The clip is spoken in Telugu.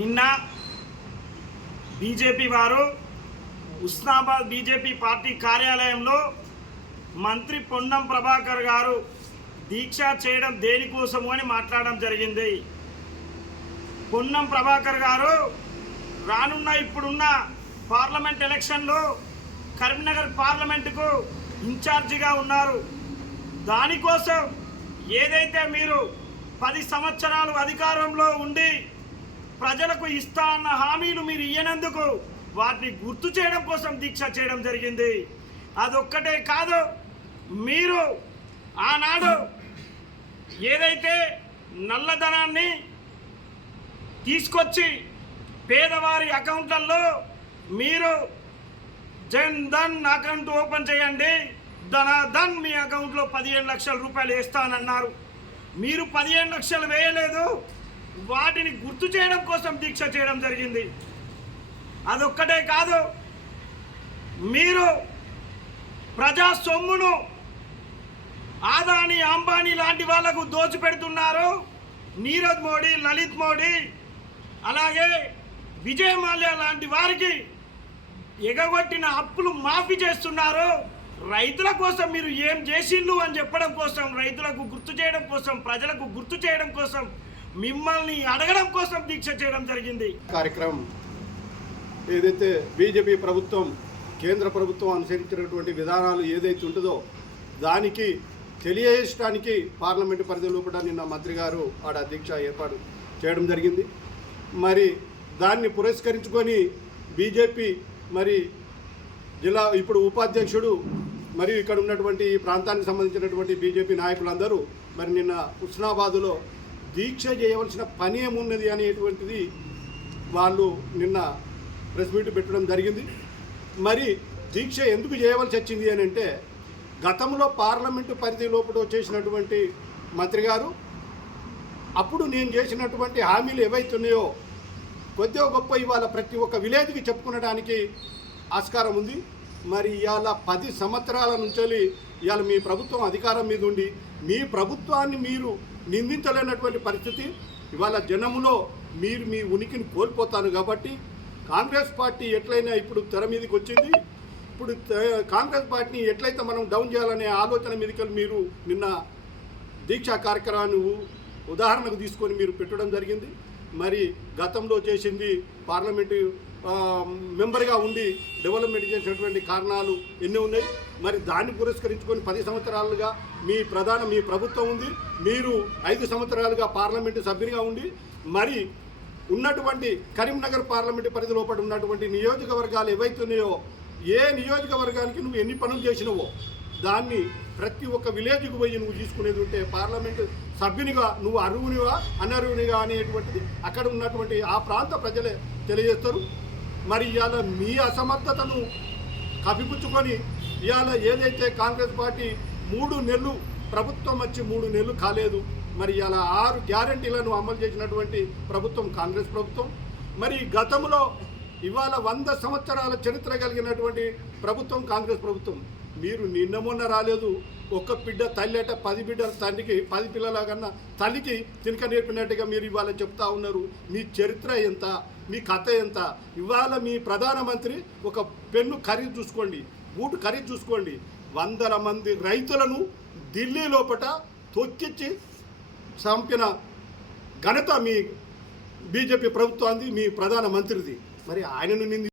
నిన్న బీజేపీ వారు ఉస్నాబాద్ బీజేపీ పార్టీ కార్యాలయంలో మంత్రి పొన్నం ప్రభాకర్ గారు దీక్ష చేయడం దేనికోసము అని మాట్లాడడం జరిగింది. పొన్నం ప్రభాకర్ గారు రానున్న ఇప్పుడున్న పార్లమెంట్ ఎలక్షన్లో కరీంనగర్ పార్లమెంటుకు ఇన్ఛార్జిగా ఉన్నారు. దానికోసం ఏదైతే మీరు పది సంవత్సరాలు అధికారంలో ఉండి ప్రజలకు ఇస్తా అన్న హామీలు మీరు ఇయ్యనందుకు వాటిని గుర్తు చేయడం కోసం దీక్ష చేయడం జరిగింది. అదొక్కటే కాదు మీరు ఆనాడు ఏదైతే నల్లధనాన్ని తీసుకొచ్చి పేదవారి అకౌంట్లలో మీరు జన్ ధన్ అకౌంట్ ఓపెన్ చేయండి ధన ధన్ మీ అకౌంట్లో పదిహేను లక్షల రూపాయలు వేస్తానన్నారు. మీరు పదిహేను లక్షలు వేయలేదు వాటిని గుర్తు చేయడం కోసం దీక్ష చేయడం జరిగింది. అదొక్కటే కాదు మీరు ప్రజా సొమ్మును ఆదాని అంబానీ లాంటి వాళ్ళకు దోచిపెడుతున్నారు. నీరజ్ మోడీ లలిత్ మోడీ అలాగే విజయ్ మాల్యా లాంటి వారికి ఎగగొట్టిన అప్పులు మాఫీ చేస్తున్నారు. రైతుల కోసం మీరు ఏం చేసిండ్రు అని చెప్పడం కోసం రైతులకు గుర్తు చేయడం కోసం ప్రజలకు గుర్తు చేయడం కోసం మిమ్మల్ని అడగడం కోసం దీక్ష చేయడం జరిగింది. కార్యక్రమం ఏదైతే బీజేపీ ప్రభుత్వం కేంద్ర ప్రభుత్వం అనుసరించినటువంటి విధానాలు ఏదైతే ఉంటుందో దానికి తెలియజేయడానికి పార్లమెంటు పరిధిలో కూడా నిన్న మంత్రి గారు ఆడ దీక్ష ఏర్పాటు చేయడం జరిగింది. మరి దాన్ని పురస్కరించుకొని బీజేపీ మరి జిల్లా ఇప్పుడు ఉపాధ్యక్షుడు మరియు ఇక్కడ ఉన్నటువంటి ఈ ప్రాంతానికి సంబంధించినటువంటి బీజేపీ నాయకులందరూ మరి నిన్న హుస్నాబాదులో దీక్ష చేయవలసిన పని ఏమున్నది అనేటువంటిది వాళ్ళు నిన్న ప్రెస్ మీట్ పెట్టడం జరిగింది. మరి దీక్ష ఎందుకు చేయవలసి వచ్చింది అని అంటే గతంలో పార్లమెంటు పరిధి లోపల వచ్చేసినటువంటి మంత్రి గారు అప్పుడు నేను చేసినటువంటి హామీలు ఏవైతే ఉన్నాయో కొద్దిగా గొప్ప ఇవాళ ప్రతి ఒక్క విలేజ్కి చెప్పుకునడానికి ఆస్కారం ఉంది. మరి ఇవాళ పది సంవత్సరాల నుంచి ఇవాళ మీ ప్రభుత్వం అధికారం మీద ఉండి మీ ప్రభుత్వాన్ని మీరు నిందించలేనటువంటి పరిస్థితి. ఇవాళ జనములో మీరు మీ ఉనికిని కోల్పోతారు కాబట్టి కాంగ్రెస్ పార్టీ ఎట్లయినా ఇప్పుడు తెర మీదకి వచ్చింది. ఇప్పుడు కాంగ్రెస్ పార్టీని ఎట్లయితే మనం డౌన్ చేయాలనే ఆలోచన మీదకి మీరు నిన్న దీక్షా కార్యక్రమాన్ని ఉదాహరణకు తీసుకొని మీరు పెట్టడం జరిగింది. మరి గతంలో చేసింది పార్లమెంటు మెంబర్గా ఉండి డెవలప్మెంట్ చేసినటువంటి కారణాలు ఎన్ని ఉన్నాయి? మరి దాన్ని పురస్కరించుకొని పది సంవత్సరాలుగా మీ ప్రధాన మీ ప్రభుత్వం ఉంది. మీరు ఐదు సంవత్సరాలుగా పార్లమెంటు సభ్యునిగా ఉండి మరి ఉన్నటువంటి కరీంనగర్ పార్లమెంటు పరిధి లోపల ఉన్నటువంటి నియోజకవర్గాలు ఏవైతే ఉన్నాయో ఏ నియోజకవర్గానికి నువ్వు ఎన్ని పనులు చేసినవో దాన్ని ప్రతి ఒక్క విలేజ్కి పోయి నువ్వు తీసుకునేది ఉంటే పార్లమెంటు సభ్యునిగా నువ్వు అరువునిగా అనర్హునిగా అనేటువంటిది అక్కడ ఉన్నటువంటి ఆ ప్రాంత ప్రజలే తెలియజేస్తారు. మరి ఇవాళ మీ అసమర్థతను కప్పిపుచ్చుకొని ఇవాళ ఏదైతే కాంగ్రెస్ పార్టీ మూడు నెలలు ప్రభుత్వం వచ్చి మూడు నెలలు కాలేదు మరి ఇవాళ ఆరు గ్యారంటీలను అమలు చేసినటువంటి ప్రభుత్వం కాంగ్రెస్ ప్రభుత్వం. మరి గతంలో ఇవాళ వంద సంవత్సరాల చరిత్ర కలిగినటువంటి ప్రభుత్వం కాంగ్రెస్ ప్రభుత్వం. మీరు నిన్న మొన్న రాలేదు ఒక్క బిడ్డ తల్లి అట పది బిడ్డల తండ్రికి పది పిల్లల కన్నా తల్లికి తినక నేర్పినట్టుగా మీరు ఇవాళ చెప్తా ఉన్నారు. మీ చరిత్ర ఎంత? మీ కథ ఎంత? ఇవాళ మీ ప్రధానమంత్రి ఒక పెన్ను ఖరీదు చూసుకోండి. బూటు ఖరీదు చూసుకోండి. వందల మంది రైతులను ఢిల్లీ లోపట తొక్కిచ్చి చంపిన ఘనత మీ బీజేపీ ప్రభుత్వాన్ని మీ ప్రధాన మంత్రిది మరి ఆయనను నింది